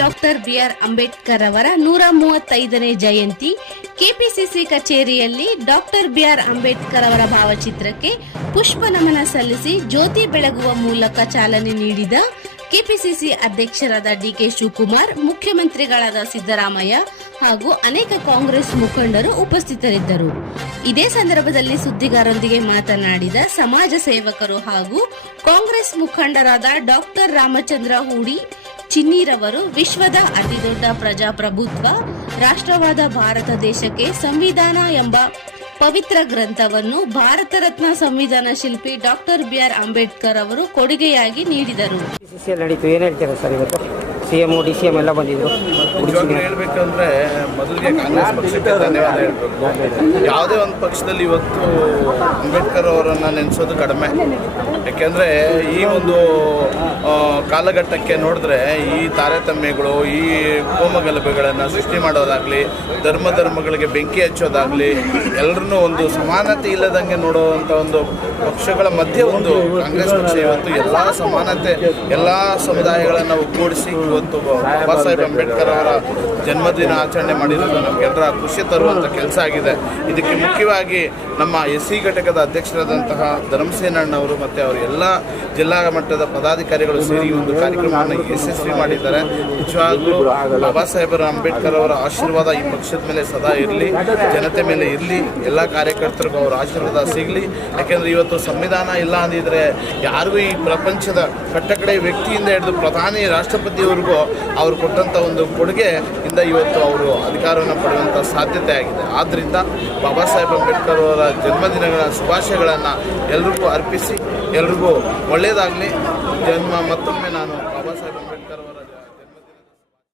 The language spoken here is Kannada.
ಡಾಕ್ಟರ್ ಬಿಆರ್ ಅಂಬೇಡ್ಕರ್ ಅವರ 135ನೇ ಜಯಂತಿ ಕೆಪಿಸಿಸಿ ಕಚೇರಿಯಲ್ಲಿ ಡಾಕ್ಟರ್ ಬಿಆರ್ ಅಂಬೇಡ್ಕರ್ ಅವರ ಭಾವಚಿತ್ರಕ್ಕೆ ಪುಷ್ಪ ನಮನ ಸಲ್ಲಿಸಿ ಜ್ಯೋತಿ ಬೆಳಗುವ ಮೂಲಕ ಚಾಲನೆ ನೀಡಿದ ಕೆಪಿಸಿಸಿ ಅಧ್ಯಕ್ಷರಾದ ಡಿಕೆ ಶಿವಕುಮಾರ್, ಮುಖ್ಯಮಂತ್ರಿಗಳಾದ ಸಿದ್ದರಾಮಯ್ಯ ಹಾಗೂ ಅನೇಕ ಕಾಂಗ್ರೆಸ್ ಮುಖಂಡರು ಉಪಸ್ಥಿತರಿದ್ದರು. ಇದೇ ಸಂದರ್ಭದಲ್ಲಿ ಸುದ್ದಿಗಾರರೊಂದಿಗೆ ಮಾತನಾಡಿದ ಸಮಾಜ ಸೇವಕರು ಹಾಗೂ ಕಾಂಗ್ರೆಸ್ ಮುಖಂಡರಾದ ಡಾಕ್ಟರ್ ರಾಮಚಂದ್ರ ಹೂಡಿ ಚಿನ್ನಿರವರು, ವಿಶ್ವದ ಅತಿದೊಡ್ಡ ಪ್ರಜಾಪ್ರಭುತ್ವ ರಾಷ್ಟ್ರವಾದ ಭಾರತ ದೇಶಕ್ಕೆ ಸಂವಿಧಾನ ಎಂಬ ಪವಿತ್ರ ಗ್ರಂಥವನ್ನು ಭಾರತ ರತ್ನ ಸಂವಿಧಾನ ಶಿಲ್ಪಿ ಡಾಕ್ಟರ್ ಬಿಆರ್ ಅಂಬೇಡ್ಕರ್ ಅವರು ಕೊಡುಗೆಯಾಗಿ ನೀಡಿದರು. ಸಿಎಂ ಡಿಸಿಎಂ ಎಲ್ಲ ಬಂದಿದ್ರು. ಹೇಳ್ಬೇಕಂದ್ರೆ ಮೊದಲಿಗೆ ಕಾಂಗ್ರೆಸ್ ಪಕ್ಷಕ್ಕೆ ಧನ್ಯವಾದ ಹೇಳಬೇಕು. ಯಾವುದೇ ಒಂದು ಪಕ್ಷದಲ್ಲಿ ಇವತ್ತು ಅಂಬೇಡ್ಕರ್ ಅವರನ್ನು ನೆನೆಸೋದು ಕಡಿಮೆ. ಯಾಕೆಂದರೆ ಈ ಒಂದು ಕಾಲಘಟ್ಟಕ್ಕೆ ನೋಡಿದ್ರೆ ಈ ತಾರತಮ್ಯಗಳು, ಈ ಕೋಮಗಲಭೆಗಳನ್ನು ಸೃಷ್ಟಿ ಮಾಡೋದಾಗಲಿ, ಧರ್ಮಗಳಿಗೆ ಬೆಂಕಿ ಹಚ್ಚೋದಾಗಲಿ, ಎಲ್ಲರನ್ನೂ ಒಂದು ಸಮಾನತೆ ಇಲ್ಲದಂಗೆ ನೋಡುವಂಥ ಒಂದು ಪಕ್ಷಗಳ ಮಧ್ಯೆ ಒಂದು ಕಾಂಗ್ರೆಸ್ ಪಕ್ಷ ಇವತ್ತು ಎಲ್ಲ ಸಮಾನತೆ, ಎಲ್ಲ ಸಮುದಾಯಗಳನ್ನು ಒಗ್ಗೂಡಿಸಿ ಇವತ್ತು ಬಾಬಾ ಸಾಹೇಬ್ ಅಂಬೇಡ್ಕರ್ ಅವರ ಜನ್ಮದಿನ ಆಚರಣೆ ಮಾಡಿರೋದು ನಮಗೆಲ್ಲರ ಖುಷಿ ತರುವಂಥ ಕೆಲಸ ಆಗಿದೆ. ಇದಕ್ಕೆ ಮುಖ್ಯವಾಗಿ ನಮ್ಮ ಎಸ್ಸಿ ಘಟಕದ ಅಧ್ಯಕ್ಷರಾದಂತಹ ಧರ್ಮಸೇನಣ್ಣವರು ಮತ್ತು ಅವರು ಎಲ್ಲ ಜಿಲ್ಲಾ ಮಟ್ಟದ ಪದಾಧಿಕಾರಿಗಳು ಸೇರಿ ಒಂದು ಕಾರ್ಯಕ್ರಮವನ್ನು ಯಶಸ್ವಿ ಮಾಡಿದ್ದಾರೆ. ನಿಜವಾಗ್ಲೂ ಬಾಬಾ ಸಾಹೇಬರ ಅಂಬೇಡ್ಕರ್ ಅವರ ಆಶೀರ್ವಾದ ಈ ಪಕ್ಷದ ಮೇಲೆ ಸದಾ ಇರಲಿ, ಜನತೆ ಮೇಲೆ ಇರಲಿ, ಎಲ್ಲ ಕಾರ್ಯಕರ್ತರಿಗೂ ಅವರ ಆಶೀರ್ವಾದ ಸಿಗಲಿ. ಯಾಕೆಂದರೆ ಇವತ್ತು ಸಂವಿಧಾನ ಇಲ್ಲ ಅಂದಿದ್ರೆ ಯಾರಿಗೂ ಈ ಪ್ರಪಂಚದ ಕಟ್ಟಕಡೆ ವ್ಯಕ್ತಿಯಿಂದ ಹಿಡಿದು ಪ್ರಧಾನಿ ರಾಷ್ಟ್ರಪತಿಯವರೆಗೂ ಅವರು ಕೊಟ್ಟಂಥ ಒಂದು ಕೊಡುಗೆ ಇಂದ ಇವತ್ತು ಅವರು ಅಧಿಕಾರವನ್ನು ಪಡೆಯುವಂಥ ಸಾಧ್ಯತೆ ಆಗಿದೆ. ಆದ್ದರಿಂದ ಬಾಬಾ ಸಾಹೇಬ್ ಅಂಬೇಡ್ಕರ್ ಅವರ ಜನ್ಮದಿನಗಳ ಶುಭಾಶಯಗಳನ್ನು ಎಲ್ರಿಗೂ ಅರ್ಪಿಸಿ ಎಲ್ರಿಗೂ ಒಳ್ಳೆಯದಾಗಲಿ. ಮತ್ತೊಮ್ಮೆ ನಾನು ಬಾಬಾ ಸಾಹೇಬ್ ಅಂಬೇಡ್ಕರ್ ಅವರ